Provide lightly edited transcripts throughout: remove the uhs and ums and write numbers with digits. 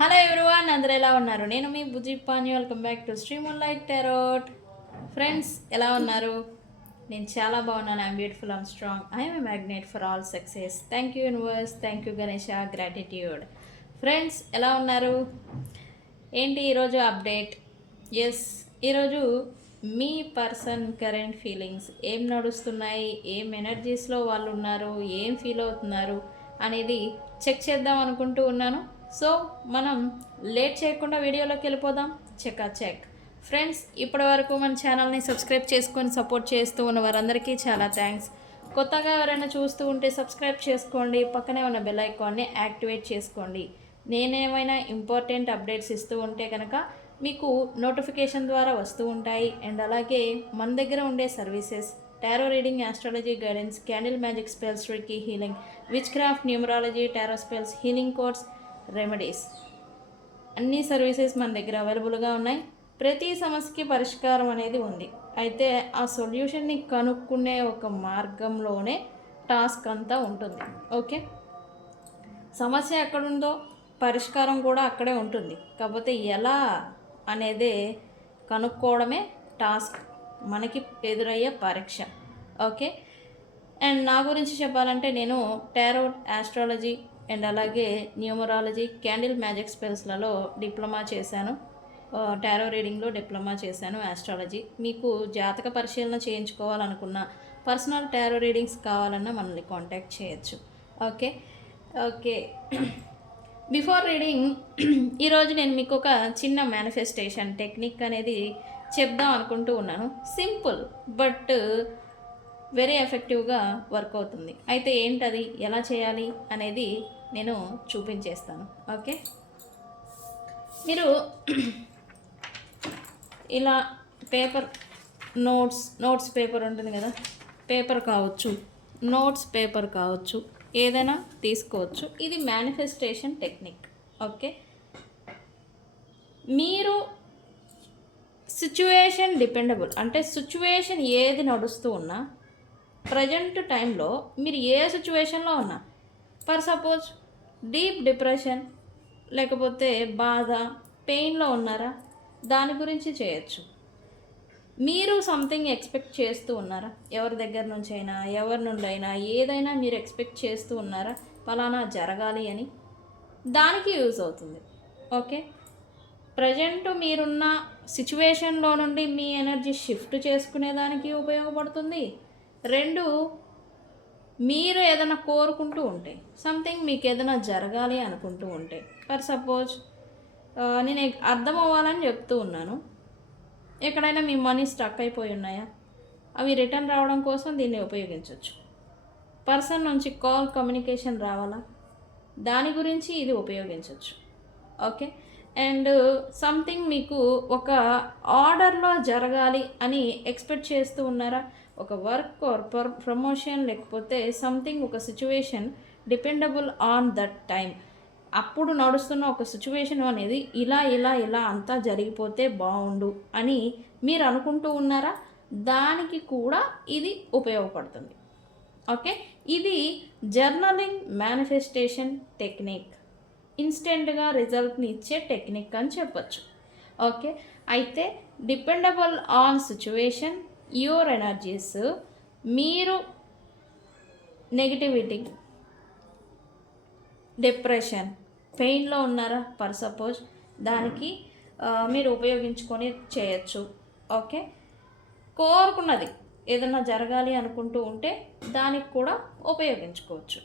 Hello everyone, అందరూ ఎలా ఉన్నారు? నేను మీ Bujji Pani. Welcome back to Sri moonlight tarot. Friends, ఎలా ఉన్నారు? నేను చాలా బాగున్నాను. I'm beautiful, I'm strong, I'm a magnet for all success. Thank you universe, thank you Ganesha, gratitude. Friends, ఎలా ఉన్నారు? ఏంటి ఈరోజు అప్డేట్? ఎస్, ఈరోజు మీ పర్సన్ కరెంట్ ఫీలింగ్స్ ఏం నడుస్తున్నాయి, ఏం ఎనర్జీస్లో వాళ్ళు ఉన్నారు, ఏం ఫీల్ అవుతున్నారు అనేది చెక్ చేద్దాం అనుకుంటూ ఉన్నాను. సో మనం లేట్ చేయకుండా వీడియోలోకి వెళ్ళిపోదాం. చెక్. ఫ్రెండ్స్, ఇప్పటి వరకు మన ఛానల్ని సబ్స్క్రైబ్ చేసుకొని సపోర్ట్ చేస్తూ ఉన్న వారందరికీ చాలా థ్యాంక్స్. కొత్తగా ఎవరైనా చూస్తూ ఉంటే సబ్స్క్రైబ్ చేసుకోండి, పక్కనే ఉన్న బెల్ ఐకాన్ని యాక్టివేట్ చేసుకోండి. నేనేమైనా ఇంపార్టెంట్ అప్డేట్స్ ఇస్తూ ఉంటే కనుక మీకు నోటిఫికేషన్ ద్వారా వస్తూ ఉంటాయి. అండ్ అలాగే మన దగ్గర ఉండే services tarot reading, astrology guidance, candle magic spells, reiki healing, which craft, numerology, tarot spells, healing course, remedies, అన్ని సర్వీసెస్ మన దగ్గర అవైలబుల్గా ఉన్నాయి. ప్రతి సమస్యకి పరిష్కారం అనేది ఉంది. అయితే ఆ సొల్యూషన్ని కనుక్కునే ఒక మార్గంలోనే టాస్క్ అంతా ఉంటుంది. ఓకే, సమస్య ఎక్కడుందో పరిష్కారం కూడా అక్కడే ఉంటుంది. కాకపోతే ఎలా అనేదే కనుక్కోవడమే టాస్క్, మనకి ఎదురయ్యే పరీక్ష. ఓకే, అండ్ నా గురించి చెప్పాలంటే నేను టారోట్, ఆస్ట్రాలజీ అండ్ అలాగే న్యూమరాలజీ, క్యాండిల్ మ్యాజిక్ స్పెల్స్లలో డిప్లొమా చేశాను. టారో రీడింగ్లో డిప్లొమా చేశాను. ఆస్ట్రాలజీ, మీకు జాతక పరిశీలన చేయించుకోవాలనుకున్న, పర్సనల్ టారో రీడింగ్స్ కావాలన్నా మనల్ని కాంటాక్ట్ చేయొచ్చు. ఓకే. బిఫోర్ రీడింగ్, ఈరోజు నేను మీకు ఒక చిన్న మేనిఫెస్టేషన్ టెక్నిక్ అనేది చెప్దాం అనుకుంటూ ఉన్నాను. సింపుల్ బట్ వెరీ ఎఫెక్టివ్గా వర్క్ అవుతుంది. అయితే ఏంటది, ఎలా చేయాలి అనేది నేను చూపించేస్తాను. ఓకే, మీరు ఇలా పేపర్, నోట్స్ పేపర్ ఉంటుంది కదా, పేపర్ కావచ్చు, నోట్స్ పేపర్ కావచ్చు, ఏదైనా తీసుకోవచ్చు. ఇది మేనిఫెస్టేషన్ టెక్నిక్. ఓకే, మీరు సిచ్యువేషన్ డిపెండబుల్, అంటే సిచ్యువేషన్ ఏది నడుస్తూ ఉన్నా ప్రజెంట్ టైంలో మీరు ఏ సిచ్యువేషన్లో ఉన్నా, ఫర్ సపోజ్ డీప్ డిప్రెషన్ లేకపోతే బాధ, పెయిన్లో ఉన్నారా, దాని గురించి చేయొచ్చు. మీరు సంథింగ్ ఎక్స్పెక్ట్ చేస్తూ ఉన్నారా, ఎవరి దగ్గర నుంచి అయినా, ఎవరి నుండి అయినా, ఏదైనా మీరు ఎక్స్పెక్ట్ చేస్తూ ఉన్నారా, ఫలానా జరగాలి అని, దానికి యూజ్ అవుతుంది. ఓకే, ప్రజెంట్ మీరున్న సిచ్యువేషన్లో నుండి మీ ఎనర్జీ షిఫ్ట్ చేసుకునేదానికి ఉపయోగపడుతుంది. 2, మీరు ఏదైనా కోరుకుంటూ ఉంటే, సంథింగ్ మీకు ఏదైనా జరగాలి అనుకుంటూ ఉంటే, ఫర్ సపోజ్ నేను అర్థం అవ్వాలని చెప్తూ ఉన్నాను, ఎక్కడైనా మీ మనీ స్టక్ అయిపోయి ఉన్నాయా, అవి రిటర్న్ రావడం కోసం దీన్ని ఉపయోగించవచ్చు. పర్సన్ నుంచి కాల్, కమ్యూనికేషన్ రావాలా, దాని గురించి ఇది ఉపయోగించవచ్చు. ఓకే, అండ్ సంథింగ్ మీకు ఒక ఆర్డర్లో జరగాలి అని ఎక్స్పెక్ట్ చేస్తూ ఉన్నారా, ఒక వర్క్ ఆర్ ప్రమోషన్, లేకపోతే సంథింగ్, ఒక situation dependable on that time, అప్పుడు నడుస్తున్న ఒక సిచ్యువేషన్ అనేది ఇలా అంతా జరిగిపోతే బాగుండు అని మీరు అనుకుంటూ ఉన్నారా, దానికి కూడా ఇది ఉపయోగపడుతుంది. ఓకే, ఇది జర్నలింగ్ మేనిఫెస్టేషన్ టెక్నిక్, ఇన్స్టెంట్గా రిజల్ట్ని ఇచ్చే టెక్నిక్ అని చెప్పచ్చు. ఓకే, అయితే dependable on situation, your energies, మీరు నెగిటివిటీ, డిప్రెషన్, పెయిన్లో ఉన్నారా, ఫర్ సపోజ్, దానికి మీరు ఉపయోగించుకొని చేయొచ్చు. ఓకే, కోరుకున్నది ఏదైనా జరగాలి అనుకుంటూ ఉంటే దానికి కూడా ఉపయోగించుకోవచ్చు.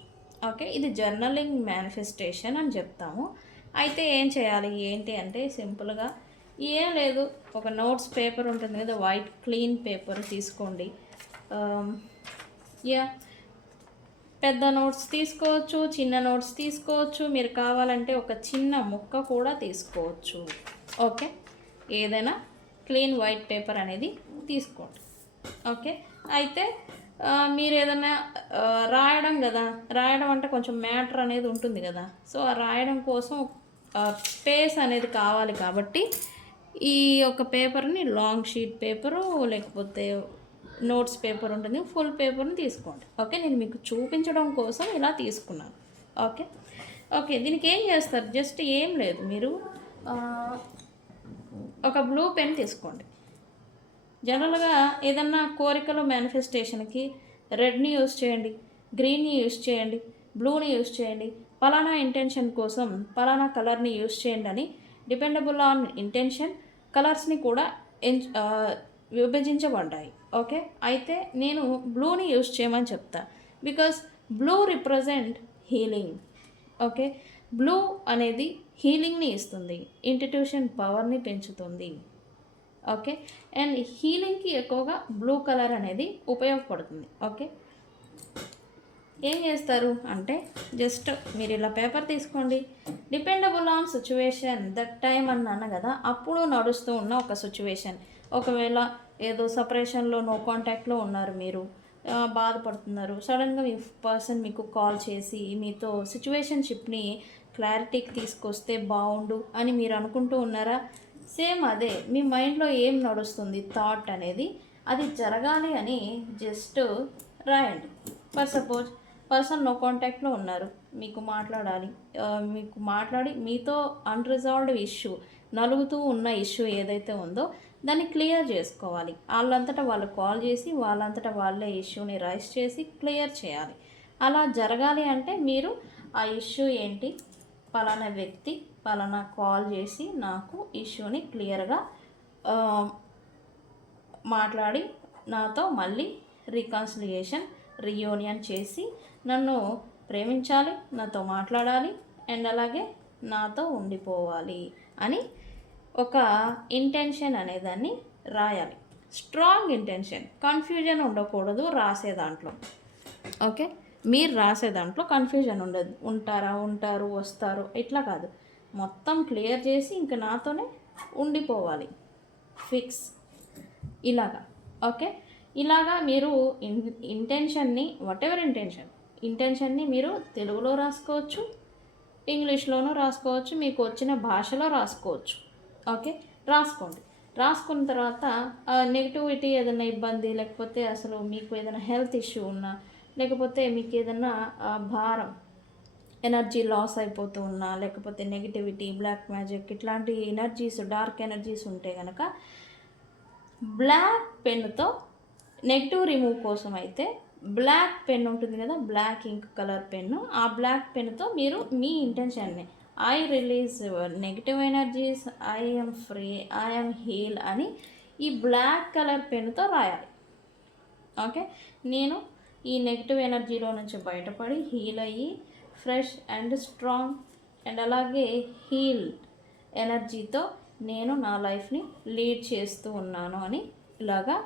ఓకే, ఇది జర్నలింగ్ మేనిఫెస్టేషన్ అని చెప్తాము. అయితే ఏం చేయాలి ఏంటి అంటే, సింపుల్గా ఏం లేదు, ఒక నోట్స్ పేపర్ ఉంటుంది కదా, వైట్ క్లీన్ పేపర్ తీసుకోండి. పెద్ద నోట్స్ తీసుకోవచ్చు, చిన్న నోట్స్ తీసుకోవచ్చు, మీరు కావాలంటే ఒక చిన్న ముక్క కూడా తీసుకోవచ్చు. ఓకే, ఏదైనా క్లీన్ వైట్ పేపర్ అనేది తీసుకోండి. ఓకే, అయితే మీరు ఏదైనా రాయడం కదా, రాయడం అంటే కొంచెం మ్యాటర్ అనేది ఉంటుంది కదా, సో ఆ రాయడం కోసం స్పేస్ అనేది కావాలి. కాబట్టి ఈ యొక్క పేపర్ని, లాంగ్ షీట్ పేపరు లేకపోతే నోట్స్ పేపర్ ఉంటుంది, ఫుల్ పేపర్ని తీసుకోండి. ఓకే, నేను మీకు చూపించడం కోసం ఇలా తీసుకున్నాను. Okay, okay. దీనికి ఏం చేస్తారు? జస్ట్ ఏం లేదు. మీరు ఒక బ్లూ పెన్ తీసుకోండి. జనరల్‌గా ఏదన్నా కోరికలు మేనిఫెస్టేషన్‌కి రెడ్‌ని యూజ్ చేయండి, గ్రీన్‌ని యూజ్ చేయండి, బ్లూని యూజ్ చేయండి. పలానా ఇంటెన్షన్ కోసం పలానా కలర్‌ని యూజ్ చేయండి అని డిపెండబుల్ ఆన్ ఇంటెన్షన్ కలర్స్‌ని కూడా విభజించబడ్డాయి. ఓకే. అయితే నేను బ్లూని యూజ్ చేయమని చెప్తా. Because blue represent healing. Okay. Blue అనేది హీలింగ్‌ని ఇస్తుంది. ఇంట్యూషన్ పవర్‌ని పెంచుతుంది. ఓకే. అండ్ హీలింగ్‌కి ఎక్కువగా బ్లూ కలర్ అనేది ఉపయోగపడుతుంది. ఓకే. ఏం చేస్తారు అంటే జస్ట్ మీరు ఇలా పేపర్ తీసుకోండి. Dependable on situation that time అన్నాను కదా, అప్పుడు నడుస్తూ ఉన్న ఒక సిచ్యువేషన్. ఒకవేళ ఏదో సపరేషన్లో నో కాంటాక్ట్లో ఉన్నారు మీరు, బాధపడుతున్నారు. సడన్గా మీ పర్సన్ మీకు కాల్ చేసి మీతో సిచ్యువేషన్షిప్ని క్లారిటీకి తీసుకొస్తే బాగుండు అని మీరు అనుకుంటూ ఉన్నారా? సేమ్ అదే మీ మైండ్లో ఏం నడుస్తుంది థాట్ అనేది, అది జరగాలి అని జస్ట్ రాయండి. ఫర్ సపోజ్ పర్సన్ నో కాంటాక్ట్లో ఉన్నారు, మీకు మాట్లాడాలి, మీకు మాట్లాడి మీతో అన్రిజాల్వ్డ్ ఇష్యూ, నలుగుతూ ఉన్న ఇష్యూ ఏదైతే ఉందో దాన్ని క్లియర్ చేసుకోవాలి. వాళ్ళంతటా వాళ్ళు కాల్ చేసి వాళ్ళంతటా వాళ్ళే ఇష్యూని రైజ్ చేసి క్లియర్ చేయాలి. అలా జరగాలి అంటే మీరు ఆ ఇష్యూ ఏంటి, పలానా వ్యక్తి పలానా కాల్ చేసి నాకు ఇష్యూని క్లియర్గా మాట్లాడి నాతో మళ్ళీ రీకన్సిలియేషన్ రీయూనియన్ చేసి నన్ను ప్రేమించాలి, నాతో మాట్లాడాలి అండ్ అలాగే నాతో ఉండిపోవాలి అని ఒక ఇంటెన్షన్ అనేదాన్ని రాయాలి. స్ట్రాంగ్ ఇంటెన్షన్, కన్ఫ్యూజన్ ఉండకూడదు రాసే దాంట్లో. ఓకే. మీరు రాసే దాంట్లో కన్ఫ్యూజన్ ఉండదు. ఉంటారు వస్తారు ఇట్లా కాదు, మొత్తం క్లియర్ చేసి ఇంక నాతోనే ఉండిపోవాలి, ఫిక్స్ ఇలాగా. ఓకే. ఇలాగా మీరు ఇంటెన్షన్ని వాటెవర్ ఇంటెన్షన్ని మీరు తెలుగులో రాసుకోవచ్చు, ఇంగ్లీష్లోనూ రాసుకోవచ్చు, మీకు వచ్చిన భాషలో రాసుకోవచ్చు. ఓకే. రాసుకోండి. రాసుకున్న తర్వాత నెగిటివిటీ ఏదైనా ఇబ్బంది, లేకపోతే అసలు మీకు ఏదైనా హెల్త్ ఇష్యూ ఉన్నా, లేకపోతే మీకు ఏదైనా భారం, ఎనర్జీ లాస్ అయిపోతూ ఉన్నా, లేకపోతే నెగిటివిటీ, బ్లాక్ మ్యాజిక్ ఇట్లాంటి ఎనర్జీస్, డార్క్ ఎనర్జీస్ ఉంటే కనుక బ్లాక్ పెన్నుతో నెగిటివ్ రిమూవ్ కోసం అయితే బ్లాక్ పెన్ ఉంటుంది కదా, బ్లాక్ ఇంక్ కలర్ పెన్ను, ఆ బ్లాక్ పెన్నుతో మీరు మీ ఇంటెన్షన్ని I release negative energies, I am free, I am heal అని ఈ బ్లాక్ కలర్ పెన్నుతో రాయాలి. ఓకే. నేను ఈ నెగిటివ్ ఎనర్జీలో నుంచి బయటపడి హీల్ అయ్యి ఫ్రెష్ అండ్ స్ట్రాంగ్ అండ్ అలాగే హీల్ ఎనర్జీతో నేను నా లైఫ్ని లీడ్ చేస్తూ ఉన్నాను అని ఇలాగా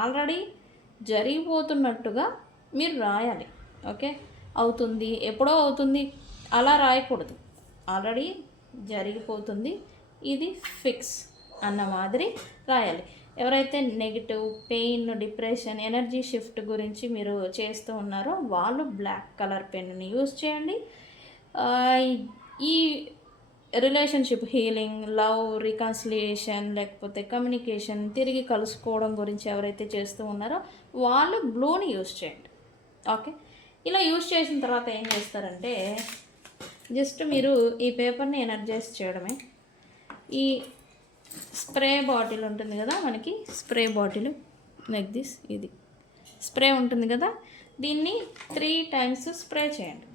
ఆల్రెడీ జరిగిపోతున్నట్టుగా మీరు రాయాలి. ఓకే. అవుతుంది, ఎప్పుడో అవుతుంది అలా రాయకూడదు. ఆల్రెడీ జరిగిపోతుంది, ఇది ఫిక్స్ అన్న మాదిరి రాయాలి. ఎవరైతే negative, pain, depression, energy shift గురించి మీరు చేస్తూ ఉన్నారో వాళ్ళు బ్లాక్ కలర్ పెన్ని యూజ్ చేయండి. ఈ రిలేషన్షిప్ హీలింగ్, లవ్, రికన్సిలియేషన్, లేకపోతే కమ్యూనికేషన్, తిరిగి కలుసుకోవడం గురించి ఎవరైతే చేస్తూ ఉన్నారో వాళ్ళు బ్లూని యూజ్ చేయండి. ఓకే. ఇలా యూజ్ చేసిన తర్వాత ఏం చేస్తారంటే జస్ట్ మీరు ఈ పేపర్ని ఎనర్జైజ్ చేయడమే. ఈ స్ప్రే బాటిల్ ఉంటుంది కదా, మనకి స్ప్రే బాటిల్ లైక్ దిస్, ఇది స్ప్రే ఉంటుంది కదా, దీన్ని 3 times స్ప్రే చేయండి.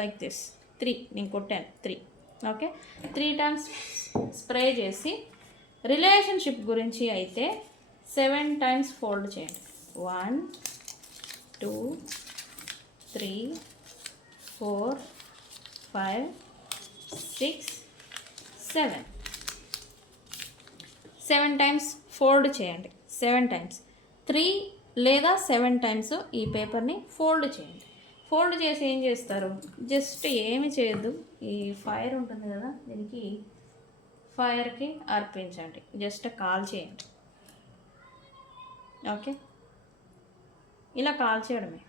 లైక్ దిస్ 3, నేను కొట్టాను 3. ఓకే. 3 times స్ప్రే చేసి రిలేషన్షిప్ గురించి అయితే 7 times ఫోల్డ్ చేయండి. 1 2 3 4 5 6 7 times ఫోల్డ్ చేయండి. 7 times, 3 లేదా 7 times ఈ పేపర్ని ఫోల్డ్ చేయండి. ఫోల్డ్ చేసి ఏం చేస్తారు, జస్ట్ ఏమి చేయొద్దు, ఈ ఫైర్ ఉంటుంది కదా దీనికి ఫైర్కి అర్పించండి, జస్ట్ కాల్ చేయండి. ఓకే. ఇలా కాల్ చేయడమే.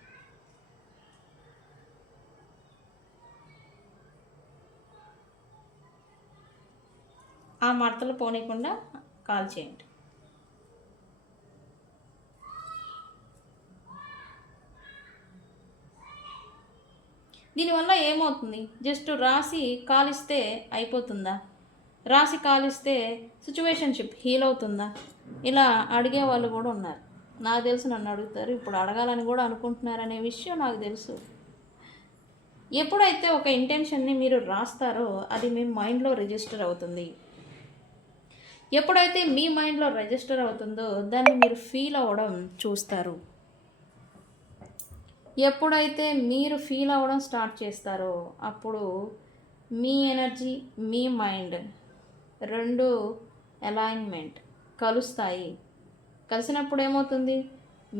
ఆ మడతలు పోనీయకుండా కాల్ చేయండి. దీనివల్ల ఏమవుతుంది? జస్ట్ రాసి కాలిస్తే అయిపోతుందా? రాసి కాలిస్తే సిచ్యువేషన్షిప్ హీల్ అవుతుందా? ఇలా అడిగే వాళ్ళు కూడా ఉన్నారు. నాకు తెలుసు, నన్ను అడుగుతారు, ఇప్పుడు అడగాలని కూడా అనుకుంటున్నారనే విషయం నాకు తెలుసు. ఎప్పుడైతే ఒక ఇంటెన్షన్ని మీరు రాస్తారో అది మీ మైండ్లో రిజిస్టర్ అవుతుంది. ఎప్పుడైతే మీ మైండ్లో రిజిస్టర్ అవుతుందో దాన్ని మీరు ఫీల్ అవ్వడం చూస్తారు. ఎప్పుడైతే మీరు ఫీల్ అవ్వడం స్టార్ట్ చేస్తారో అప్పుడు మీ ఎనర్జీ, మీ మైండ్ రెండు అలైన్మెంట్ కలుస్తాయి. కలిసినప్పుడు ఏమవుతుంది?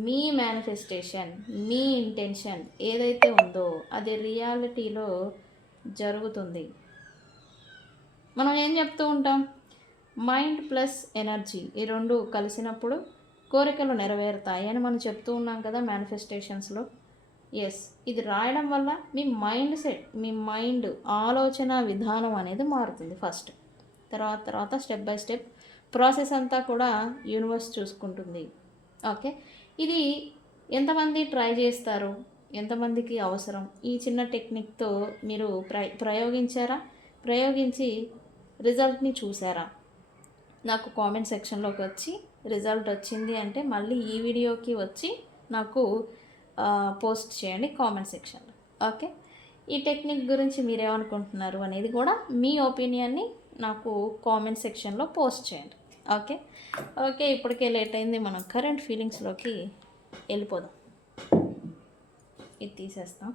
మీ మేనిఫెస్టేషన్, మీ ఇంటెన్షన్ ఏదైతే ఉందో అది రియాలిటీలో జరుగుతుంది. మనం ఏం చెప్తూ ఉంటాం? మైండ్ ప్లస్ ఎనర్జీ ఈ రెండు కలిసినప్పుడు కోరికలు నెరవేరుతాయి అని మనం చెప్తూ ఉన్నాం కదా మేనిఫెస్టేషన్స్లో. ఎస్, ఇది రాయడం వల్ల మీ మైండ్ సెట్, మీ మైండ్ ఆలోచన విధానం అనేది మారుతుంది ఫస్ట్. తర్వాత స్టెప్ బై స్టెప్ ప్రాసెస్ అంతా కూడా యూనివర్స్ చూసుకుంటుంది. ఓకే, ఇది ఎంతమంది ట్రై చేస్తారు? ఎంతమందికి అవసరం? ఈ చిన్న టెక్నిక్తో మీరు ప్రయోగించారా? ప్రయోగించి రిజల్ట్ని చూసారా? నాకు కామెంట్ సెక్షన్లోకి వచ్చి రిజల్ట్ వచ్చింది అంటే మళ్ళీ ఈ వీడియోకి వచ్చి నాకు పోస్ట్ చేయండి కామెంట్ సెక్షన్లో. ఓకే, ఈ టెక్నిక్ గురించి మీరేమనుకుంటున్నారు అనేది కూడా మీ ఒపీనియన్ని నాకు కామెంట్ సెక్షన్లో పోస్ట్ చేయండి. ఓకే, ఇప్పటికే లేట్ అయింది, మనం కరెంట్ ఫీలింగ్స్లోకి వెళ్ళిపోదాం. ఇది తీసేస్తాం.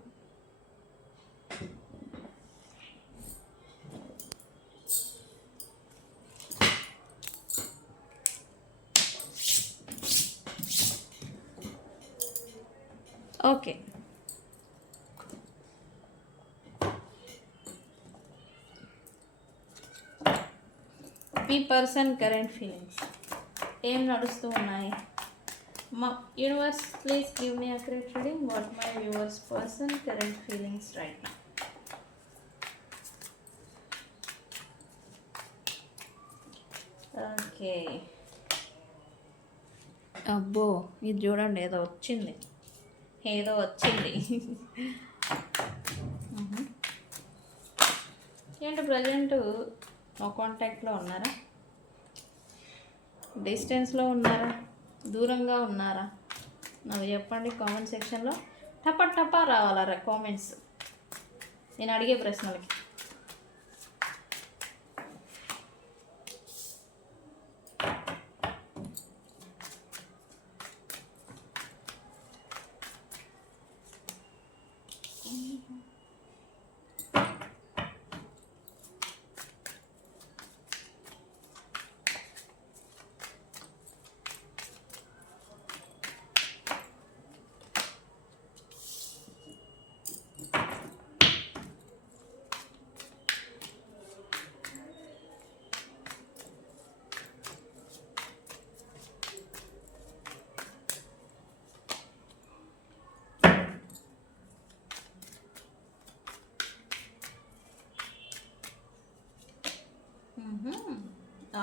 ఓకే, మీ పర్సన్ కరెంట్ ఫీలింగ్స్ ఏం నడుస్తూ ఉన్నాయి? మా universe please give me accurate reading what my viewers person current feelings right now. Okay, అబ్బో ఇది చూడండి, ఏదో వచ్చింది. ఏంటి ప్రజెంట్ నో కాంటాక్ట్లో ఉన్నారా? డిస్టెన్స్లో ఉన్నారా? దూరంగా ఉన్నారా? నాకు చెప్పండి కామెంట్ సెక్షన్లో. టపా రావాలా కామెంట్స్ నేను అడిగే ప్రశ్నలకి.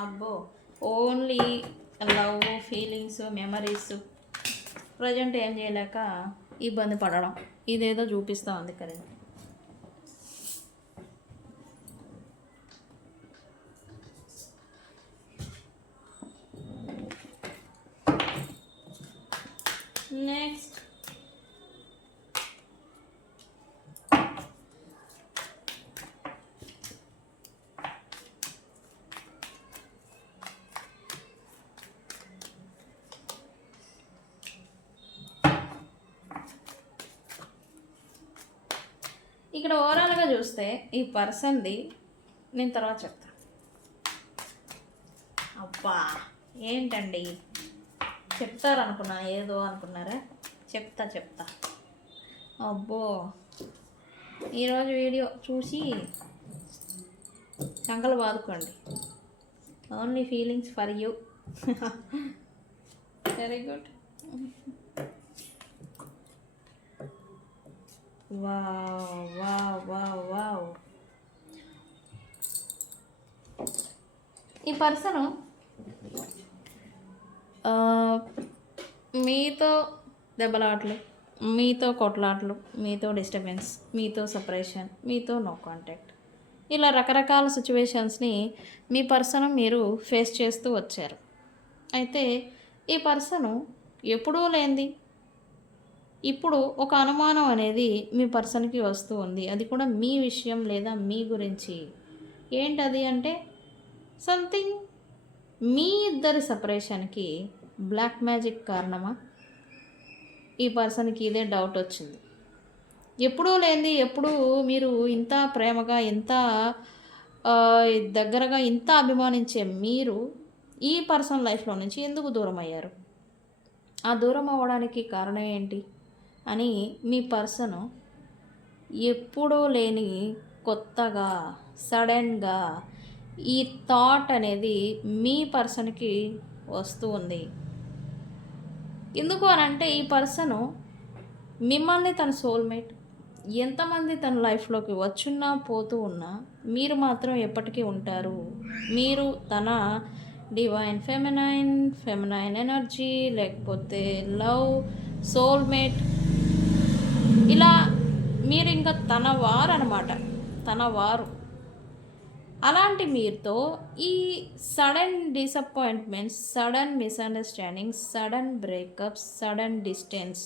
అబ్బో, only love, feelings, memories, present ఏం చేయలేక ఇబ్బంది పడడం, ఇదేదో చూపిస్తూ ఉంది కదా. నెక్స్ట్ ఇక్కడ ఓవరాల్గా చూస్తే ఈ పర్సన్ది నేను తర్వాత చెప్తాను. అబ్బా ఏంటండి చెప్తారనుకున్నా, ఏదో అనుకున్నారా? చెప్తా. అబ్బో, ఈరోజు వీడియో చూసి సంకలు బాదుకోండి. Only feelings for you. Very good. Wow. ఈ పర్సను మీతో దెబ్బలాటలు, మీతో కొట్లాటలు, మీతో డిస్టర్బెన్స్, మీతో సపరేషన్, మీతో నో కాంటాక్ట్, ఇలా రకరకాల సిచ్యువేషన్స్ని మీ పర్సన్ మీరు ఫేస్ చేస్తూ వచ్చారు. అయితే ఈ పర్సను ఎప్పుడూ లేనిది ఇప్పుడు ఒక అనుమానం అనేది మీ పర్సన్కి వస్తూ ఉంది. అది కూడా మీ విషయం లేదా మీ గురించి. ఏంటది అంటే సంథింగ్ మీ ఇద్దరి సపరేషన్కి బ్లాక్ మ్యాజిక్ కారణమా? ఈ పర్సన్కి ఇదే డౌట్ వచ్చింది. ఎప్పుడూ లేనిది ఎప్పుడు మీరు ఇంత ప్రేమగా ఇంత దగ్గరగా ఇంత అభిమానించే మీరు ఈ పర్సన్ లైఫ్లో నుంచి ఎందుకు దూరం అయ్యారు? ఆ దూరం అవ్వడానికి కారణం ఏంటి అని మీ పర్సన్ ఎప్పుడూ లేని కొత్తగా సడన్గా ఈ థాట్ అనేది మీ పర్సన్కి వస్తూ ఉంది. ఎందుకు అని అంటే ఈ పర్సను మిమ్మల్ని తన సోల్మేట్ ఎంతమంది తన లైఫ్లోకి వచ్చున్నా పోతూ ఉన్నా మీరు మాత్రం ఎప్పటికీ ఉంటారు. మీరు తన డివైన్ ఫెమినైన్ ఎనర్జీ లేకపోతే లవ్ సోల్మేట్ ఇలా మీరు ఇంకా తన వారు అనమాట, తన వారు. అలాంటి మీరుతో ఈ sudden disappointments, sudden misunderstandings, sudden breakups, sudden distance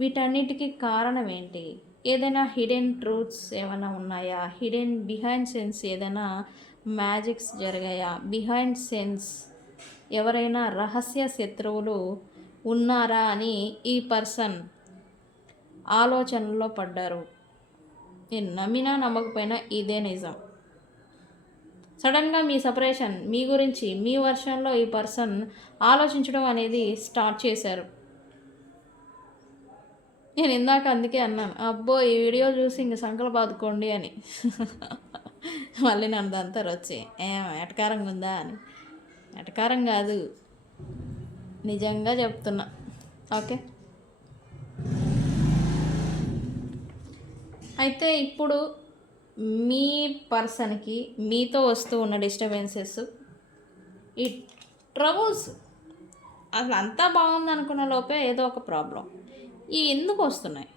వీటన్నిటికీ కారణం ఏంటి? ఏదైనా హిడెన్ ట్రూత్స్ ఏమైనా ఉన్నాయా? హిడెన్ బిహైండ్ సెన్స్ ఏదైనా మ్యాజిక్స్ జరిగాయా? బిహైండ్ సెన్స్ ఎవరైనా రహస్య శత్రువులు ఉన్నారా అని ఈ పర్సన్ ఆలోచనలో పడ్డారు. నేను నమ్మినా నమ్మకపోయినా ఇదే నిజం. సడన్గా మీ సపరేషన్, మీ గురించి, మీ వర్షన్లో ఈ పర్సన్ ఆలోచించడం అనేది స్టార్ట్ చేశారు. నేను ఇందాక అందుకే అన్నాను, అబ్బో ఈ వీడియో చూసి ఇంక సంకలు బాదుకోండి అని. మళ్ళీ నన్ను దంతారు వచ్చి ఎటకారంగా ఉందా అని. ఎటకారం కాదు, నిజంగా చెప్తున్నా. ఓకే, అయితే ఇప్పుడు మీ పర్సన్కి మీతో వస్తూ ఉన్న డిస్టర్బెన్సెస్, ఈ ట్రబుల్స్ అసలు అంతా బాగుంది అనుకున్న లోపే ఏదో ఒక ప్రాబ్లం ఈ ఎందుకు వస్తున్నాయి,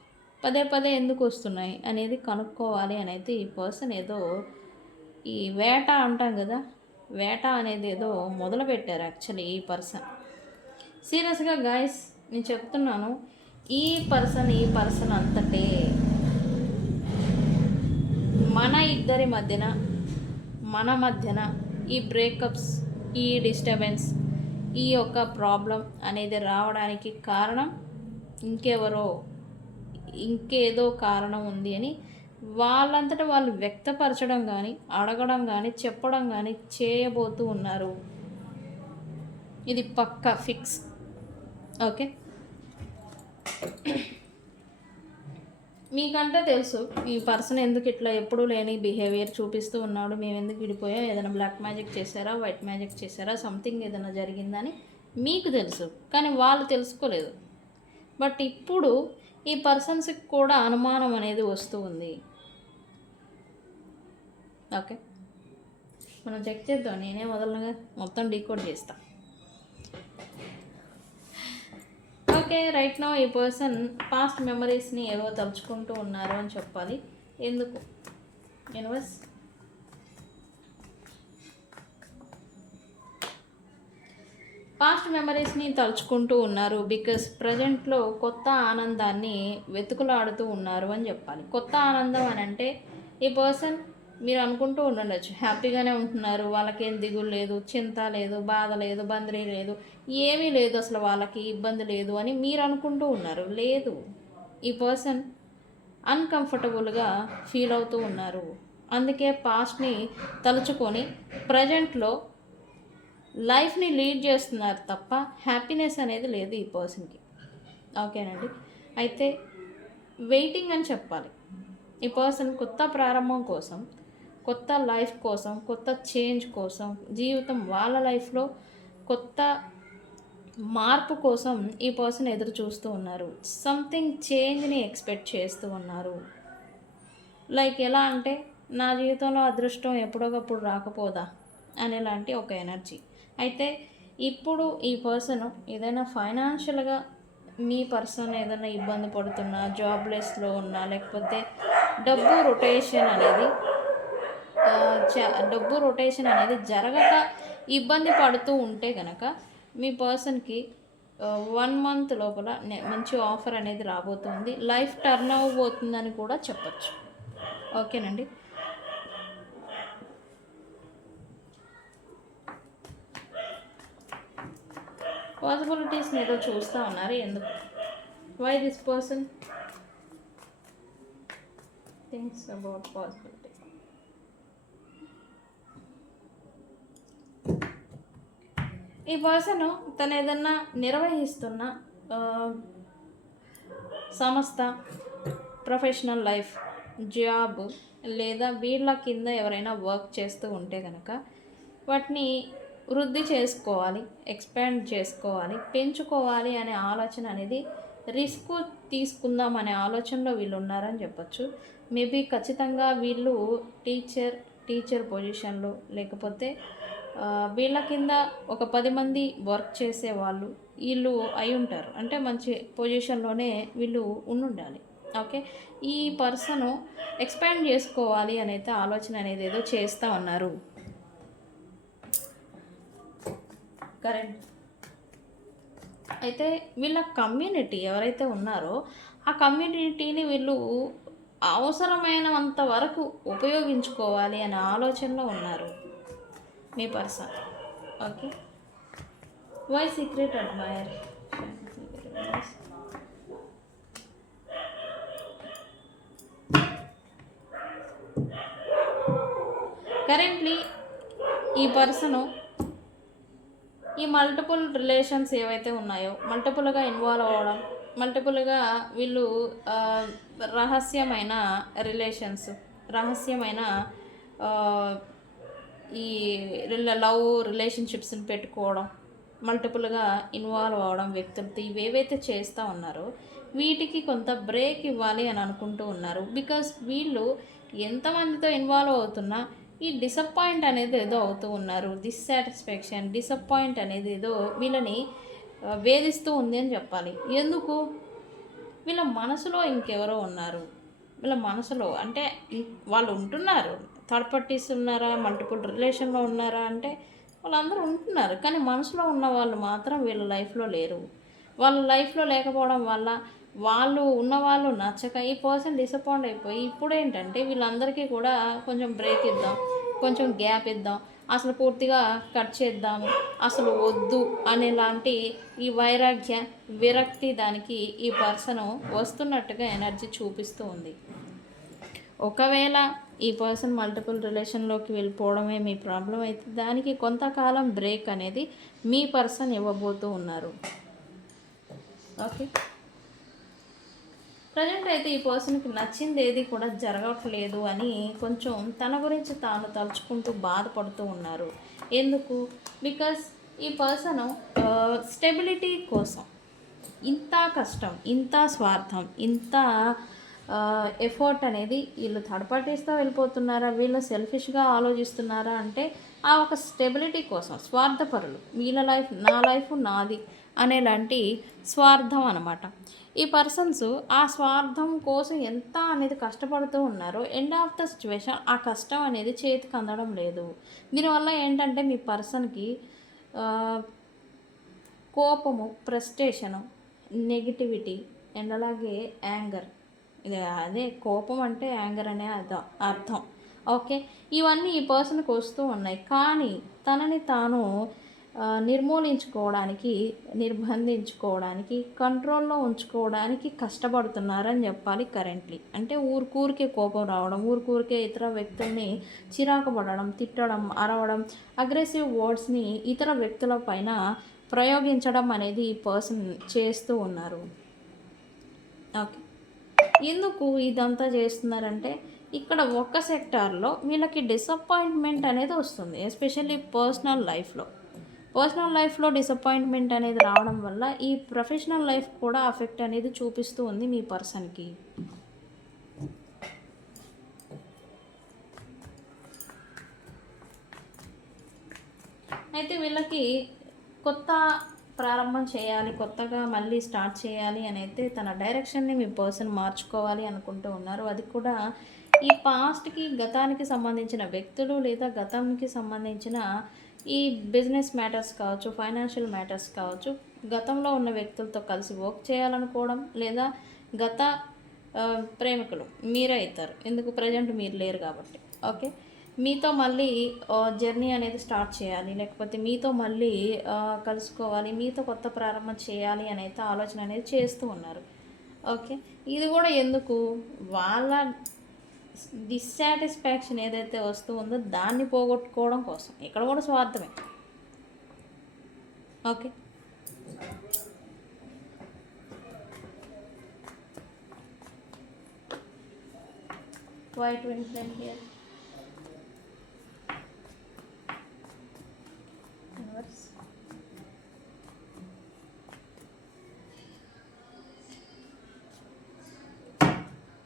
పదే పదే ఎందుకు వస్తున్నాయి అనేది కనుక్కోవాలి అనేది ఈ పర్సన్ ఏదో ఈ వేట అంటాం కదా, వేట అనేది ఏదో మొదలుపెట్టారు యాక్చువల్లీ ఈ పర్సన్. సీరియస్గా గాయస్ నేను చెప్తున్నాను, ఈ పర్సన్ అంతటే మన ఇద్దరి మధ్యన, మన మధ్యన ఈ బ్రేకప్స్, ఈ డిస్టర్బెన్స్, ఈ యొక్క ప్రాబ్లం అనేది రావడానికి కారణం ఇంకెవరో, ఇంకేదో కారణం ఉంది అని వాళ్ళంతటా వాళ్ళు వ్యక్తపరచడం కానీ, అడగడం కానీ, చెప్పడం కానీ చేయబోతూ ఉన్నారు. ఇది పక్కా ఫిక్స్. ఓకే, మీకంటే తెలుసు ఈ పర్సన్ ఎందుకు ఇట్లా ఎప్పుడూ లేని బిహేవియర్ చూపిస్తూ ఉన్నాడు, మేము ఎందుకు విడిపోయాం, ఏదైనా బ్లాక్ మ్యాజిక్ చేశారా, వైట్ మ్యాజిక్ చేశారా, సంథింగ్ ఏదైనా జరిగిందని మీకు తెలుసు, కానీ వాళ్ళు తెలుసుకోలేదు. బట్ ఇప్పుడు ఈ పర్సన్స్కి కూడా అనుమానం అనేది వస్తూ ఉంది. ఓకే, మనం చెక్ చేద్దాం. నేనే మొదలుగా మొత్తం డీకోడ్ చేస్తా. ఓకే, రైట్ నౌ ఈ పర్సన్ పాస్ట్ మెమరీస్ని ఏవో తలుచుకుంటూ ఉన్నారు అని చెప్పాలి. ఎందుకు? యూనివర్స్ పాస్ట్ మెమరీస్ని తలుచుకుంటూ ఉన్నారు బికాస్ ప్రజెంట్లో కొత్త ఆనందాన్ని వెతుకులాడుతూ ఉన్నారు అని చెప్పాలి. కొత్త ఆనందం అని అంటే ఈ పర్సన్ మీరు అనుకుంటూ ఉండొచ్చు హ్యాపీగానే ఉంటున్నారు, వాళ్ళకేం దిగులు లేదు, చింత లేదు, బాధ లేదు, బందరీ లేదు, ఏమీ లేదు, అసలు వాళ్ళకి ఇబ్బంది లేదు అని మీరు అనుకుంటూ ఉన్నారు. లేదు, ఈ పర్సన్ అన్కంఫర్టబుల్గా ఫీల్ అవుతూ ఉన్నారు. అందుకే పాస్ట్ని తలుచుకొని ప్రజెంట్లో లైఫ్ని లీడ్ చేస్తున్నారు తప్ప హ్యాపీనెస్ అనేది లేదు ఈ పర్సన్కి. ఓకేనండి, అయితే వెయిటింగ్ అని చెప్పాలి. ఈ పర్సన్ కొత్త ప్రారంభం కోసం, కొత్త లైఫ్ కోసం, కొత్త చేంజ్ కోసం, జీవితం వాళ్ళ లైఫ్లో కొత్త మార్పు కోసం ఈ పర్సన్ ఎదురు చూస్తూ ఉన్నారు. సంథింగ్ చేంజ్ని ఎక్స్పెక్ట్ చేస్తూ ఉన్నారు. లైక్ ఎలా అంటే నా జీవితంలో అదృష్టం ఎప్పుడొకప్పుడు రాకపోదా అనేలాంటి ఒక ఎనర్జీ. అయితే ఇప్పుడు ఈ పర్సన్ ఏదైనా ఫైనాన్షియల్గా మీ పర్సన్ ఏదైనా ఇబ్బంది పడుతున్నా, జాబ్లెస్లో ఉన్నా, లేకపోతే డబ్బు రొటేషన్ అనేది డబ్బు రొటేషన్ అనేది జరగక ఇబ్బంది పడుతూ ఉంటే కనుక మీ పర్సన్కి 1 మంత్ లోపల మంచి ఆఫర్ అనేది రాబోతుంది. లైఫ్ టర్న్ అవ్వబోతుందని కూడా చెప్పచ్చు. ఓకేనండి. పాసిబిలిటీస్ని ఏదో చూస్తూ ఉన్నారు. ఎందుకు? Why this person thinks about possibility. ఈ పర్సన్ తను ఏదన్నా నిర్వహిస్తున్న సంస్థ, ప్రొఫెషనల్ లైఫ్, జాబ్ లేదా వీళ్ళ కింద ఎవరైనా వర్క్ చేస్తూ ఉంటే కనుక వాటిని వృద్ధి చేసుకోవాలి, ఎక్స్పాండ్ చేసుకోవాలి, పెంచుకోవాలి అనే ఆలోచన అనేది, రిస్క్ తీసుకుందాం అనే ఆలోచనలో వీళ్ళు ఉన్నారని చెప్పచ్చు. మేబీ ఖచ్చితంగా వీళ్ళు టీచర్ పొజిషన్లో, లేకపోతే వీళ్ళ కింద ఒక 10 మంది వర్క్ చేసే వాళ్ళు వీళ్ళు అయి ఉంటారు. అంటే మంచి పొజిషన్లోనే వీళ్ళు ఉండాలి. ఓకే. ఈ పర్సను ఎక్స్పాండ్ చేసుకోవాలి అనేది ఆలోచన అనేది ఏదో చేస్తూ ఉన్నారు. కరెక్ట్. అయితే వీళ్ళ కమ్యూనిటీ ఎవరైతే ఉన్నారో ఆ కమ్యూనిటీని వీళ్ళు అవసరమైనంత వరకు ఉపయోగించుకోవాలి అనే ఆలోచనలో ఉన్నారు మీ person. Okay. Why secret admirer? Currently ఈ పర్సను ఈ మల్టిపుల్ రిలేషన్స్ ఏవైతే ఉన్నాయో, మల్టిపుల్గా ఇన్వాల్వ్ అవ్వడం, మల్టిపుల్గా వీళ్ళు రహస్యమైన రిలేషన్స్, రహస్యమైన ఈ లవ్ రిలేషన్షిప్స్ని పెట్టుకోవడం, మల్టిపుల్గా ఇన్వాల్వ్ అవ్వడం వ్యక్తులతో ఇవేవైతే చేస్తూ ఉన్నారో వీటికి కొంత బ్రేక్ ఇవ్వాలి అని అనుకుంటూ ఉన్నారు. బికాస్ వీళ్ళు ఎంతమందితో ఇన్వాల్వ్ అవుతున్నా ఈ డిసప్పాయింట్ అనేది ఏదో అవుతూ ఉన్నారు. డిస్సాటిస్ఫాక్షన్, డిసప్పాయింట్ అనేది ఏదో వీళ్ళని వేధిస్తూ ఉంది అని చెప్పాలి. ఎందుకు? వీళ్ళ మనసులో ఇంకెవరో ఉన్నారు. వీళ్ళ మనసులో అంటే వాళ్ళు ఉంటున్నారు, థర్డ్ పార్టీస్ ఉన్నారా, మల్టిపుల్ రిలేషన్లో ఉన్నారా అంటే వాళ్ళందరూ ఉంటున్నారు. కానీ మనసులో ఉన్న వాళ్ళు మాత్రం వీళ్ళ లైఫ్లో లేరు. వాళ్ళ లైఫ్లో లేకపోవడం వల్ల వాళ్ళు ఉన్నవాళ్ళు నచ్చక ఈ పర్సన్ డిసప్పాయింట్ అయిపోయి ఇప్పుడు ఏంటంటే వీళ్ళందరికీ కూడా కొంచెం బ్రేక్ ఇద్దాం, కొంచెం గ్యాప్ ఇద్దాం, అసలు పూర్తిగా కట్ చేద్దాము, అసలు వద్దు అనేలాంటి ఈ వైరాగ్య విరక్తి దానికి ఈ పర్సన్ వస్తున్నట్టుగా ఎనర్జీ చూపిస్తూ ఉంది. ఒకవేళ ఈ పర్సన్ మల్టిపుల్ రిలేషన్లోకి వెళ్ళిపోవడమే మీ ప్రాబ్లం అయితే దానికి కొంతకాలం బ్రేక్ అనేది మీ పర్సన్ ఇవ్వబోతూ ఉన్నారు. ఓకే. ప్రజెంట్ అయితే ఈ పర్సన్కి నచ్చింది ఏది కూడా జరగట్లేదు అని కొంచెం తన గురించి తాను తలుచుకుంటూ బాధపడుతూ ఉన్నారు. ఎందుకు? బికాస్ ఈ పర్సన్ స్టెబిలిటీ కోసం ఇంత కష్టం, ఇంత స్వార్థం, ఇంత ఎఫర్ట్ అనేది వీళ్ళు థర్డ్ పార్టీస్తో వెళ్ళిపోతున్నారా, వీళ్ళు సెల్ఫిష్గా ఆలోచిస్తున్నారా అంటే ఆ ఒక స్టెబిలిటీ కోసం స్వార్థపరులు. వీళ్ళ లైఫ్ నా లైఫ్ నాది అనేలాంటి స్వార్థం అన్నమాట. ఈ పర్సన్స్ ఆ స్వార్థం కోసం ఎంత అనేది కష్టపడుతూ ఉన్నారో ఎండ్ ఆఫ్ ద సిచ్యువేషన్ ఆ కష్టం అనేది చేతికి అందడం లేదు. దీనివల్ల ఏంటంటే మీ పర్సన్కి కోపము, ఫ్రస్ట్రేషను, నెగిటివిటీ అండ్ అలాగే యాంగర్, అదే కోపం అంటే యాంగర్ అనే అర్థం. ఓకే. ఇవన్నీ ఈ పర్సన్కి వస్తూ ఉన్నాయి. కానీ తనని తాను నిర్మూలించుకోవడానికి, నిర్బంధించుకోవడానికి, కంట్రోల్లో ఉంచుకోవడానికి కష్టపడుతున్నారని చెప్పాలి కరెంట్లీ. అంటే ఊరికే కోపం రావడం, ఊరికే ఇతర వ్యక్తుల్ని చిరాకు పడడం, తిట్టడం, అరవడం, అగ్రెసివ్ వర్డ్స్ని ఇతర వ్యక్తుల పైన ప్రయోగించడం అనేది ఈ పర్సన్ చేస్తూ ఉన్నారు. ఓకే. ఎందుకు ఇదంతా చేస్తున్నారంటే ఇక్కడ ఒక్క సెక్టార్లో వీళ్ళకి డిసప్పాయింట్మెంట్ అనేది వస్తుంది. ఎస్పెషల్లీ పర్సనల్ లైఫ్లో డిసప్పాయింట్మెంట్ అనేది రావడం వల్ల ఈ ప్రొఫెషనల్ లైఫ్ కూడా అఫెక్ట్ అనేది చూపిస్తూ ఉంది మీ పర్సన్కి. అయితే వీళ్ళకి కొత్త ప్రారంభం చేయాలి, కొత్తగా మళ్ళీ స్టార్ట్ చేయాలి అని అయితే తన డైరెక్షన్ని మీ పర్సన్ మార్చుకోవాలి అనుకుంటూ ఉన్నారు. అది కూడా ఈ పాస్ట్కి గతానికి సంబంధించిన వ్యక్తులు లేదా గతంకి సంబంధించిన ఈ బిజినెస్ మ్యాటర్స్ కావచ్చు, ఫైనాన్షియల్ మ్యాటర్స్ కావచ్చు, గతంలో ఉన్న వ్యక్తులతో కలిసి వర్క్ చేయాలనుకోవడం, లేదా గత ప్రేమికులు మీరే అవుతారు. ఎందుకు ప్రజెంట్ మీరు లేరు కాబట్టి. ఓకే, మీతో మళ్ళీ జర్నీ అనేది స్టార్ట్ చేయాలి, లేకపోతే మీతో మళ్ళీ కలుసుకోవాలి, మీతో కొత్త ప్రారంభం చేయాలి అనేది ఆలోచన అనేది చేస్తూ ఉన్నారు. ఓకే, ఇది కూడా ఎందుకు, వాళ్ళ డిస్సాటిస్ఫాక్షన్ ఏదైతే వస్తూ ఉందో దాన్ని పోగొట్టుకోవడం కోసం. ఇక్కడ కూడా స్వార్థమే. Okay, white wind flame here. Universe.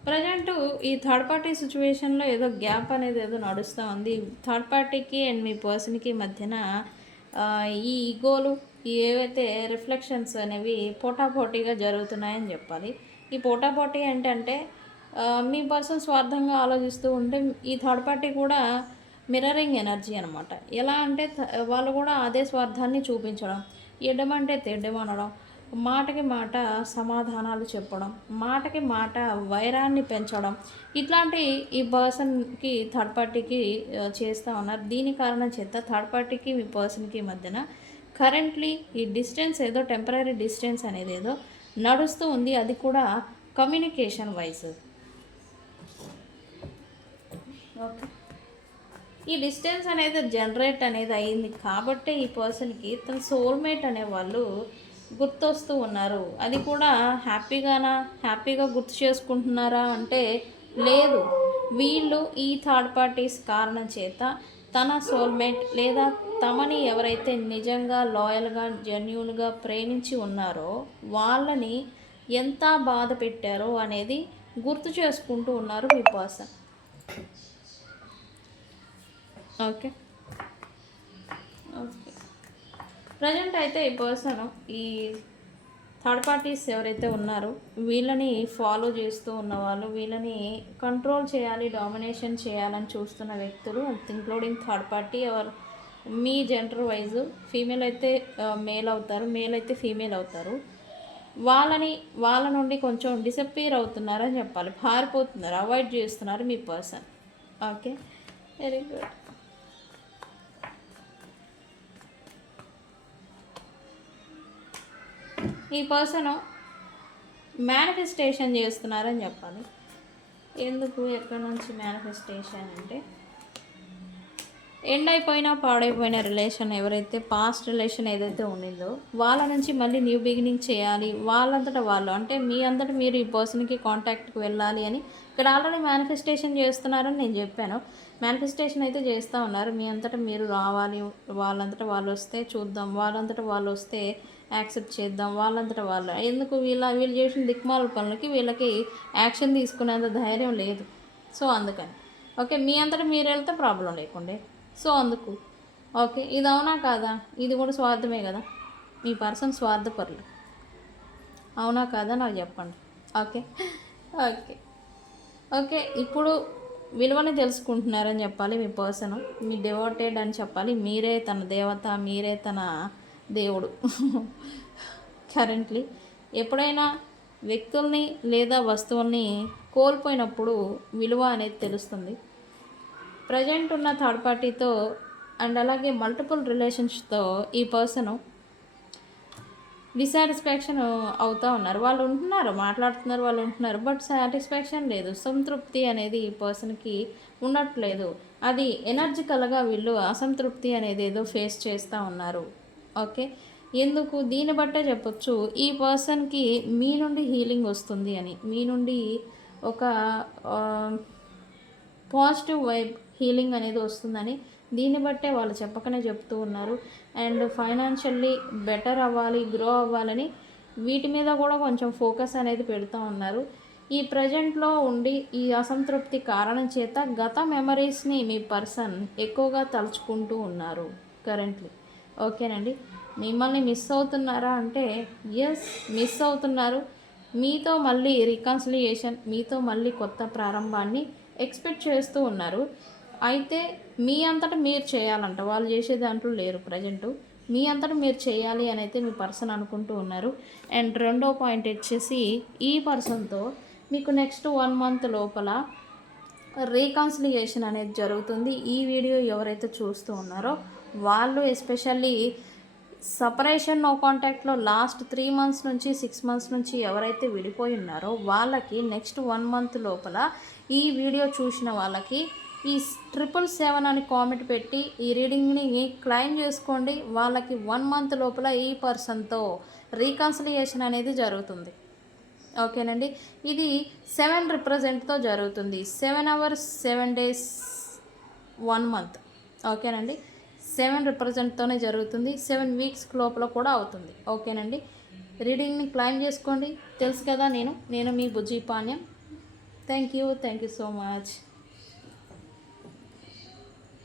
Present ఈ థర్డ్ పార్టీ సిచ్యువేషన్లో ఏదో గ్యాప్ అనేది ఏదో నడుస్తూ ఉంది. థర్డ్ పార్టీకి అండ్ మీ పర్సన్కి మధ్యన ఈ ఈగోలు, ఏవైతే రిఫ్లెక్షన్స్ అనేవి పోటాపోటీగా జరుగుతున్నాయని చెప్పాలి. ఈ పోటాపోటీ ఏంటంటే మీ పర్సన్ స్వార్థంగా ఆలోచిస్తూ ఉంటే ఈ థర్డ్ పార్టీ కూడా మిర్రరింగ్ ఎనర్జీ అనమాట. ఎలా అంటే వాళ్ళు కూడా అదే స్వార్థాన్ని చూపించడం, ఎడమంటే తెడ్డమనడం, మాటకి మాట సమాధానాలు చెప్పడం, మాటకి మాట వైరాన్ని పెంచడం, ఇట్లాంటి ఈ పర్సన్కి థర్డ్ పార్టీకి చేస్తూ ఉన్నారు. దీని కారణం చేత థర్డ్ పార్టీకి మీ పర్సన్కి మధ్యన కరెంట్లీ ఈ డిస్టెన్స్ ఏదో టెంపరీ డిస్టెన్స్ అనేది ఏదో నడుస్తూ ఉంది. అది కూడా కమ్యూనికేషన్ వైజ్. ఓకే, ఈ డిస్టెన్స్ అనేది జనరేట్ అనేది అయింది కాబట్టి ఈ పర్సన్కి తన సోల్మేట్ అనేవాళ్ళు గుర్తొస్తూ ఉన్నారు. అది కూడా హ్యాపీగా గుర్తు చేసుకుంటున్నారా అంటే లేదు. వీళ్ళు ఈ థర్డ్ పార్టీస్ కారణం చేత తన సోల్మేట్ లేదా తమని ఎవరైతే నిజంగా లాయల్గా జెన్యూన్గా ప్రేమించి ఉన్నారో వాళ్ళని ఎంత బాధ పెట్టారో అనేది గుర్తు చేసుకుంటూ ఉన్నారు మీ పర్సన్. ఓకే, ప్రజెంట్ అయితే ఈ పర్సన్ ఈ థర్డ్ పార్టీస్ ఎవరైతే ఉన్నారో వీళ్ళని ఫాలో చేస్తూ ఉన్నవాళ్ళు, వీళ్ళని కంట్రోల్ చేయాలి, డామినేషన్ చేయాలని చూస్తున్న వ్యక్తులు, ఇంక్లూడింగ్ థర్డ్ పార్టీ ఎవరు మీ జెండర్ వైజ్. ఫీమేల్ అయితే మేల్ అవుతారు, మేల్ అయితే ఫీమేల్ అవుతారు. వాళ్ళ నుండి కొంచెం డిసప్పీర్ అవుతున్నారని చెప్పాలి, పారిపోతున్నారు, అవాయిడ్ చేస్తున్నారు మీ పర్సన్. Okay, very good. ఈ పర్సన్ మేనిఫెస్టేషన్ చేస్తున్నారని చెప్పాలి. ఎందుకు, ఎక్కడి నుంచి మేనిఫెస్టేషన్ అంటే ఎండ్ అయిపోయినా పాడైపోయిన రిలేషన్, ఎవరైతే పాస్ట్ రిలేషన్ ఏదైతే ఉండిందో వాళ్ళ నుంచి మళ్ళీ న్యూ బిగినింగ్ చేయాలి. వాళ్ళంతటా వాళ్ళు అంటే మీ అంతటా మీరు ఈ పర్సన్కి కాంటాక్ట్కి వెళ్ళాలి అని ఇక్కడ ఆల్రెడీ మేనిఫెస్టేషన్ చేస్తున్నారని నేను చెప్పాను. మేనిఫెస్టేషన్ అయితే చేస్తూ ఉన్నారు. మీ అంతటా మీరు రావాలి, వాళ్ళంతటా వాళ్ళు వస్తే చూద్దాం, వాళ్ళంతటా వాళ్ళు వస్తే యాక్సెప్ట్ చేద్దాం, వాళ్ళంతటా వాళ్ళు. ఎందుకు వీళ్ళు చేసిన దిక్మాల పనులకి వీళ్ళకి యాక్షన్ తీసుకునేంత ధైర్యం లేదు. సో అందుకని ఓకే, మీ అంతటా మీరు వెళ్తే ప్రాబ్లం లేకుండే. సో అందుకు ఓకే, ఇది అవునా కాదా, ఇది కూడా స్వార్థమే కదా, మీ పర్సన్ స్వార్థపరులు, అవునా కాదా నాకు చెప్పండి. ఓకే ఓకే ఓకే ఇప్పుడు విలువని తెలుసుకుంటున్నారని చెప్పాలి మీ పర్సన్, మీ డివోటెడ్ అని చెప్పాలి, మీరే తన దేవత, మీరే తన దేవుడు. కరెంట్లీ ఎప్పుడైనా వ్యక్తుల్ని లేదా వస్తువుల్ని కోల్పోయినప్పుడు విలువ అనేది తెలుస్తుంది. ప్రజెంట్ ఉన్న థర్డ్ పార్టీతో అండ్ అలాగే మల్టిపుల్ రిలేషన్స్తో ఈ పర్సను డిసాటిస్ఫాక్షన్ అవుతూ ఉన్నారు. వాళ్ళు ఉంటున్నారు, మాట్లాడుతున్నారు, వాళ్ళు ఉంటున్నారు, బట్ సాటిస్ఫాక్షన్ లేదు, సంతృప్తి అనేది ఈ పర్సన్కి ఉండట్లేదు. అది ఎనర్జికల్గా వీళ్ళు అసంతృప్తి అనేది ఏదో ఫేస్ చేస్తూ ఉన్నారు. ఓకే, ఎందుకు, దీన్ని బట్టే చెప్పొచ్చు ఈ పర్సన్కి మీ నుండి హీలింగ్ వస్తుంది అని, మీ నుండి ఒక పాజిటివ్ వైబ్ హీలింగ్ అనేది వస్తుందని దీన్ని బట్టే వాళ్ళు చెప్పకనే చెప్తూ ఉన్నారు. అండ్ ఫైనాన్షియల్లీ బెటర్ అవ్వాలి, గ్రో అవ్వాలని వీటి మీద కూడా కొంచెం ఫోకస్ అనేది పెడుతూ ఉన్నారు. ఈ ప్రజెంట్లో ఉండి ఈ అసంతృప్తి కారణం చేత గత మెమరీస్ని మీ పర్సన్ ఎక్కువగా తలుచుకుంటూ ఉన్నారు కరెంట్లీ. ఓకేనండి, మిమ్మల్ని మిస్ అవుతున్నారా అంటే ఎస్, మిస్ అవుతున్నారు. మీతో మళ్ళీ రికన్సిలియేషన్, మీతో మళ్ళీ కొత్త ప్రారంభాన్ని ఎక్స్పెక్ట్ చేస్తూ ఉన్నారు. అయితే మీ అంతటా మీరు చేయాలంట, వాళ్ళు చేసే దాంట్లో లేరు ప్రజెంటు. మీ అంతటా మీరు చేయాలి అని అయితే మీ పర్సన్ అనుకుంటూ ఉన్నారు. అండ్ రెండో పాయింట్ వచ్చేసి, ఈ పర్సన్తో మీకు నెక్స్ట్ 1 మంత్ లోపల రీకన్సిలియేషన్ అనేది జరుగుతుంది. ఈ వీడియో ఎవరైతే చూస్తూ ఉన్నారో వాళ్ళు ఎస్పెషల్లీ సపరేషన్ నో కాంటాక్ట్లో లాస్ట్ 3 మంత్స్ నుంచి 6 మంత్స్ నుంచి ఎవరైతే విడిపోయి ఉన్నారో వాళ్ళకి నెక్స్ట్ 1 మంత్ లోపల ఈ వీడియో చూసిన వాళ్ళకి ఈ 777 అని కామెంట్ పెట్టి ఈ రీడింగ్ని క్లెయిమ్ చేసుకోండి. వాళ్ళకి 1 మంత్ లోపల ఈ పర్సన్తో రీకన్సిలియేషన్ అనేది జరుగుతుంది. ఓకేనండి, ఇది 7 రిప్రజెంట్తో జరుగుతుంది. 7 అవర్స్ 7 డేస్ 1 మంత్. ఓకేనండి, 7 రిప్రజెంట్తోనే జరుగుతుంది. 7 వీక్స్ లోపల కూడా అవుతుంది. ఓకేనండి, రీడింగ్ని క్లెయిమ్ చేసుకోండి. తెలుసు కదా, నేను మీ Bujji Panyam. Thank you so much.